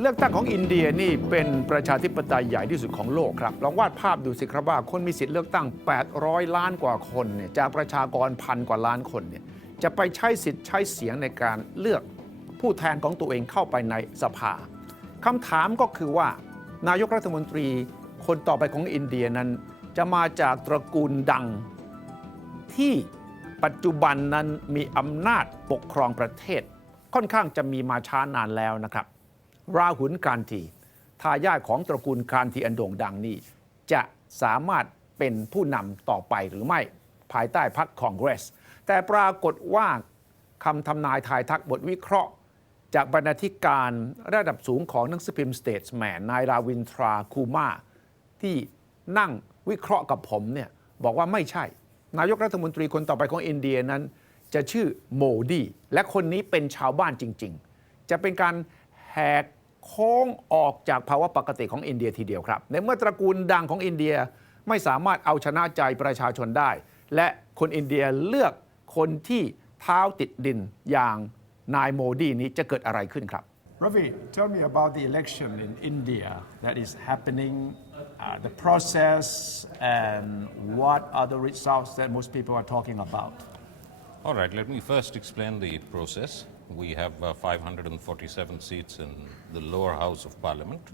เลือกตั้งของอินเดียนี่เป็นประชาธิปไตยใหญ่ที่สุดของโลกครับลองวาดภาพดูสิครับว่าคนมีสิทธิ์เลือกตั้ง800ล้านกว่าคนเนี่ยจากประชากรพันกว่าล้านคนเนี่ยจะไปใช้สิทธิ์ใช้เสียงในการเลือกผู้แทนของตัวเองเข้าไปในสภาคำถามก็คือว่านายกรัฐมนตรีคนต่อไปของอินเดียนั้นจะมาจากตระกูลดังที่ปัจจุบันนั้นมีอำนาจปกครองประเทศค่อนข้างจะมีมาช้านานแล้วนะครับราหุลการทีทายาทของตระกูลการทีอันโด่งดังนี้จะสามารถเป็นผู้นำต่อไปหรือไม่ภายใต้พรรคคองเกรสแต่ปรากฏว่าคำทำนายทายทักบทวิเคราะห์จากบรรณาธิการระดับสูงของหนังสือพิมพ์ สเตทแมนนายราวินทราคูมาที่นั่งวิเคราะห์กับผมเนี่ยบอกว่าไม่ใช่นายกรัฐมนตรีคนต่อไปของอินเดียนั้นจะชื่อโมดีและคนนี้เป็นชาวบ้านจริงๆจะเป็นการแหกโค้งออกจากภาวะปกติของอินเดียทีเดียวครับในเมื่อตระกูลดังของอินเดียไม่สามารถเอาชนะใจประชาชนได้และคนอินเดียเลือกคนที่เท้าติดดินอย่างนายโมดีนี้จะเกิดอะไรขึ้นครับ Ravi, tell me about the election in India that is happening, the process, and what are the results that most people are talking about. All right, let me first explain the process. We have 547 seats in the lower house of parliament,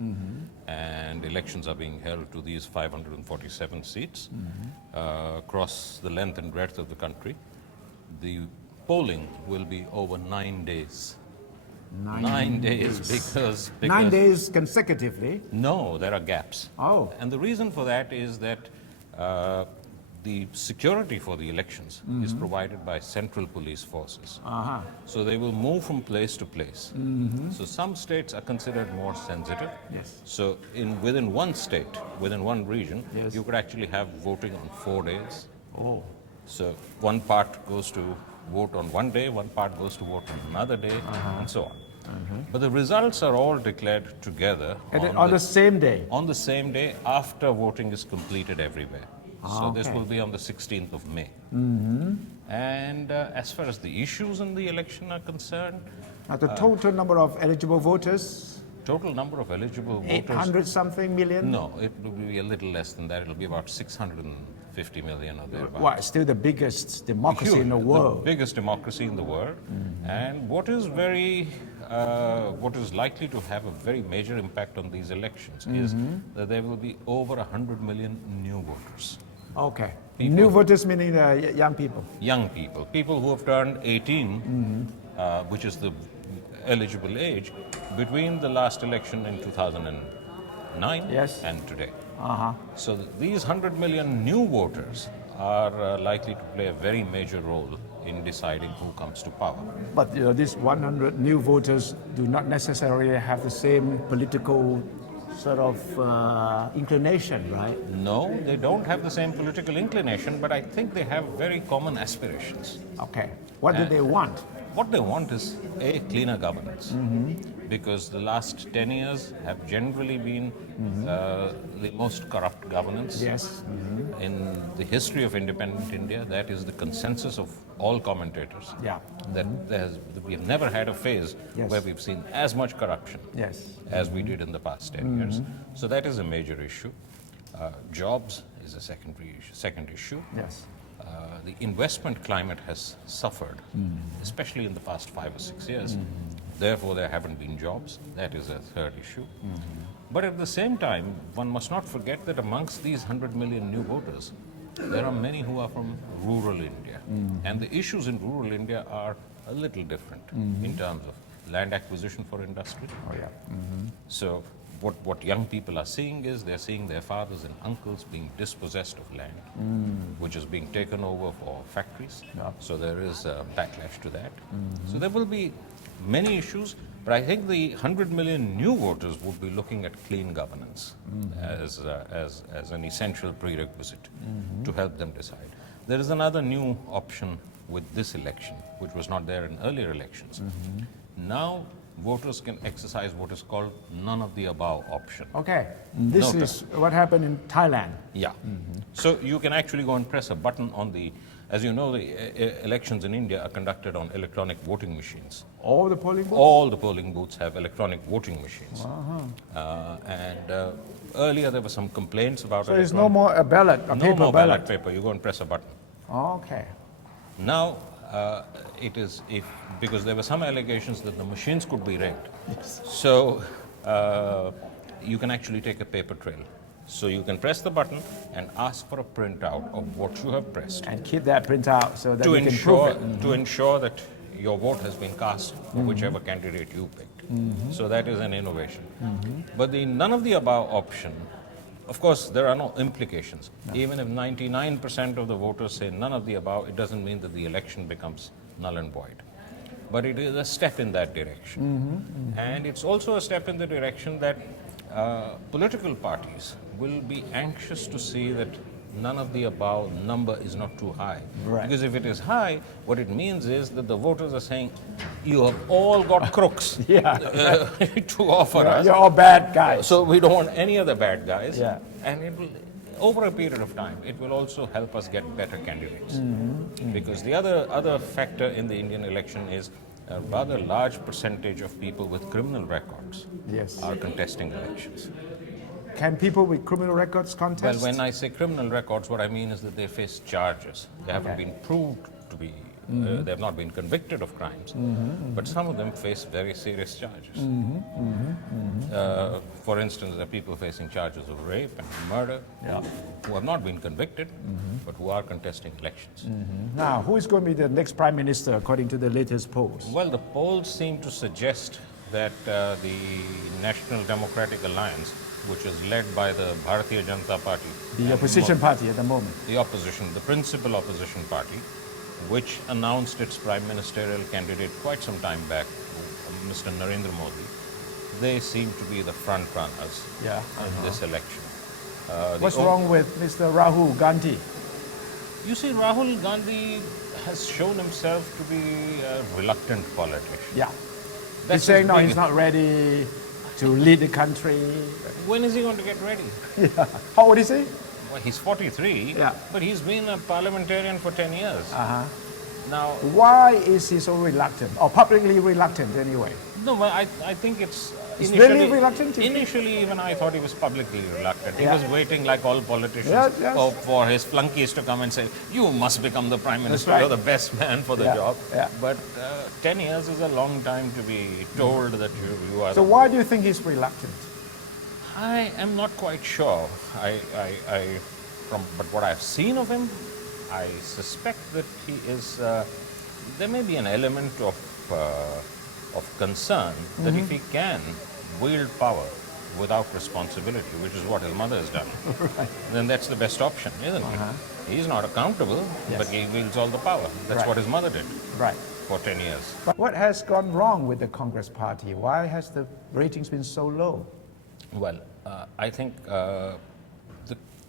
and elections are being held to these 547 seats across the length and breadth of the country. The polling will be over 9 days. 9 days because 9 days consecutively. No, there are gaps. Oh. And the reason for that is that the security for the elections is provided by central police forces. So they will move from place to place. So some states are considered more sensitive. Yes. So within one state, within one region, Yes. you could actually have voting on 4 days. Oh. So one part goes to vote on one day, one part goes to vote on another day, and so on. But the results are all declared together On the same day. on the same day after voting is completed everywhere. So this okay. will be on the 16th of May. And as far as the issues in the election are concerned, The total number of eligible voters, total number of eligible voters. 800 something million? No, it will be a little less than that. It will be about 650 million or thereabouts. What, still the biggest democracy in the Huge, world. the biggest democracy in the world. And what is likely to have a very major impact on these elections is that there will be over 100 million new voters. Okay. People- New voters meaning the young people. Young people who have turned 18, which is the eligible age, between the last election in 2009 Yes. and today. So these 100 million new voters are likely to play a very major role in deciding who comes to power. But these 100 new voters do not necessarily have the same political sort of inclination, right? No, they don't have the same political inclination, but I think they have very common aspirations. Okay. What do they want? What they want is a cleaner governance, because the last 10 years have generally been the most corrupt governance. Yes. In the history of independent India, that is the consensus of all commentators. Yeah. That we have never had a phase Yes. where we've seen as much corruption Yes. as we did in the past 10 years. So that is a major issue. Jobs is a second issue. Yes. The investment climate has suffered, especially in the past 5 or 6 years. Therefore, there haven't been jobs. That is a third issue. But at the same time, one must not forget that amongst these 100 million new voters, there are many who are from rural India. And the issues in rural India are a little different in terms of land acquisition for industry. Oh, yeah. So what young people are seeing is they're seeing their fathers and uncles being dispossessed of land, which is being taken over for factories. Yeah. So there is a backlash to that. So there will be many issues, but I think the 100 million new voters would be looking at clean governance as an essential prerequisite to help them decide. There is another new option with this election, which was not there in earlier elections. Now voters can exercise what is called none of the above option. Okay. This Noted. is what happened in Thailand. Yeah. So you can actually go and press a button on the As you know, the elections in India are conducted on electronic voting machines. All the polling booths? All the polling booths have electronic voting machines. Earlier there were some complaints about So it's no more a ballot, a no paper more ballot. paper. You go and press a button. Okay. Now it is because there were some allegations that the machines could be rigged. Yes. So you can actually take a paper trail. So you can press the button and ask for a printout of what you have pressed And keep that printout so that to we can prove it. to ensure that your vote has been cast for whichever candidate you picked. So that is an innovation. But the none of the above option, of course, there are no implications. Even if 99% of the voters say none of the above, it doesn't mean that the election becomes null and void. But it is a step in that direction. And it's also a step in the direction that political parties will be anxious to see that none of the above number is not too high. Right. Because if it is high, what it means is that the voters are saying, you have all got crooks to offer us. You're all bad guys. So we don't want any other bad guys. Yeah. And it will, over a period of time, it will also help us get better candidates. Because the other factor in the Indian election is a rather large percentage of people with criminal records Yes. are contesting elections. Can people with criminal records contest? Well, when I say criminal records, what I mean is that they face charges. They haven't been proved to be, they have not been convicted of crimes, but some of them face very serious charges. For instance, there are people facing charges of rape and murder who have not been convicted, but who are contesting elections. Now, who is going to be the next prime minister according to the latest polls? Well, the polls seem to suggest that the National Democratic Alliance, which is led by the Bharatiya Janata Party, The and opposition party at the moment. the opposition, the principal opposition party, which announced its prime ministerial candidate quite some time back, Mr. Narendra Modi, they seem to be the front runners in this election. What's wrong with Mr. Rahul Gandhi? You see, Rahul Gandhi has shown himself to be a reluctant politician. Yeah. That's He's saying his no, big- he's not ready to lead the country. When is he going to get ready? How old is he? Well, he's 43, Yeah. but he's been a parliamentarian for 10 years. Now, Why is he so reluctant? Or publicly reluctant anyway? no, but I think it's He's really reluctant, you think? Initially, even I thought he was publicly reluctant. He Yeah. was waiting, like all politicians, Yes. for his flunkies to come and say, "You must become the prime minister. right. You're the best man for the Yeah, job." yeah. But 10 years is a long time to be told that you are. So why do you think he's reluctant? I am not quite sure. But what I've seen of him, I suspect that he is. There may be an element of concern that if he can wield power without responsibility, which is what his mother has done, then that's the best option, isn't it? He's not accountable, but he wields all the power. That's Right. what his mother did Right. for 10 years. But what has gone wrong with the Congress party? Why has the ratings been so low? Well, I think the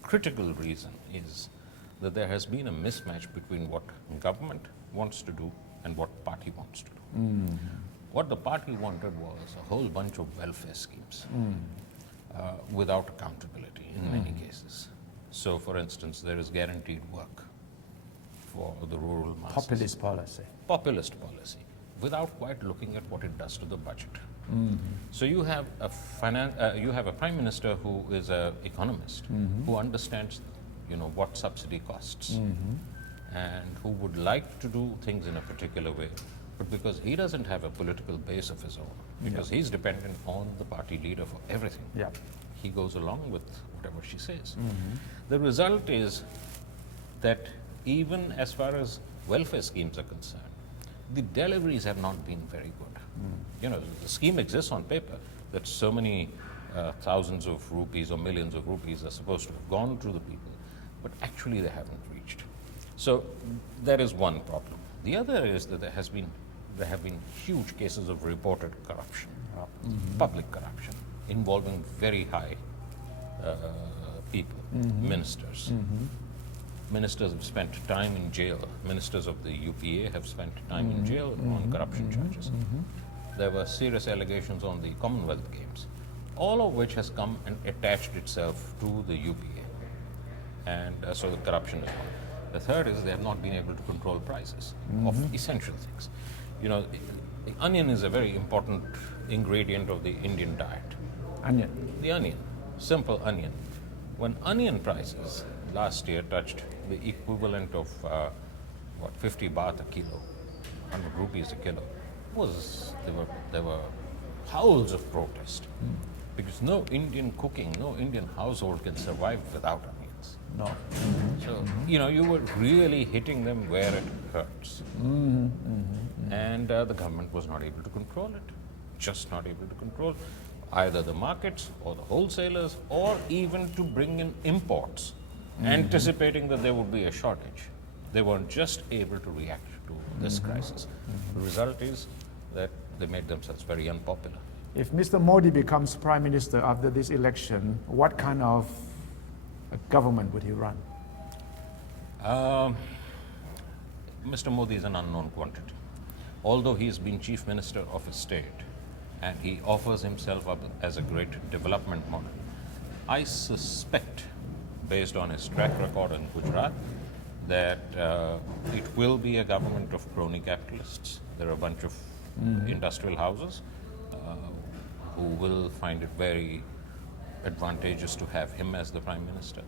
critical reason is that there has been a mismatch between what government wants to do and what party wants to do. What the party wanted was a whole bunch of welfare schemes without accountability in many cases. So, for instance, there is guaranteed work for the rural masses. Populist policy. Populist policy, without quite looking at what it does to the budget. So you have a prime minister who is an economist who understands, what subsidy costs, and who would like to do things in a particular way, but because he doesn't have a political base of his own, because he's dependent on the party leader for everything, Yeah. he goes along with whatever she says. The result is that even as far as welfare schemes are concerned, the deliveries have not been very good. The scheme exists on paper that so many thousands of rupees or millions of rupees are supposed to have gone to the people, but actually they haven't reached. So that is one problem. The other is that there have been huge cases of reported corruption, public corruption, involving very high people, ministers. Ministers have spent time in jail. Ministers of the UPA have spent time in jail on corruption charges. There were serious allegations on the Commonwealth Games, all of which has come and attached itself to the UPA. And so the corruption is on. The third is they have not been able to control prices of essential things. You know, the onion is a very important ingredient of the Indian diet. Onion. The onion, simple onion. When onion prices last year touched the equivalent of 50 baht a kilo, 100 rupees a kilo, there were howls of protest because no Indian cooking, no Indian household can survive without onions. No. So, you know, you were really hitting them where it hurts. And the government was not able to control it, just not able to control either the markets or the wholesalers or even to bring in imports, anticipating that there would be a shortage. They weren't just able to react to this crisis. The result is that they made themselves very unpopular. If Mr. Modi becomes prime minister after this election, what kind of government would he run? Mr. Modi is an unknown quantity. Although he's been chief minister of a state and he offers himself up as a great development model, I suspect, based on his track record in Gujarat, that it will be a government of crony capitalists. There are a bunch of industrial houses who will find it very advantageous to have him as the prime minister.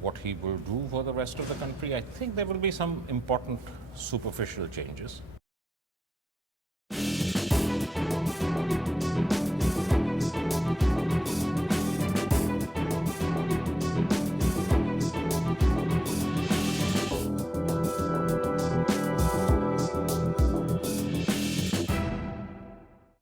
What he will do for the rest of the country, I think there will be some important superficial changes.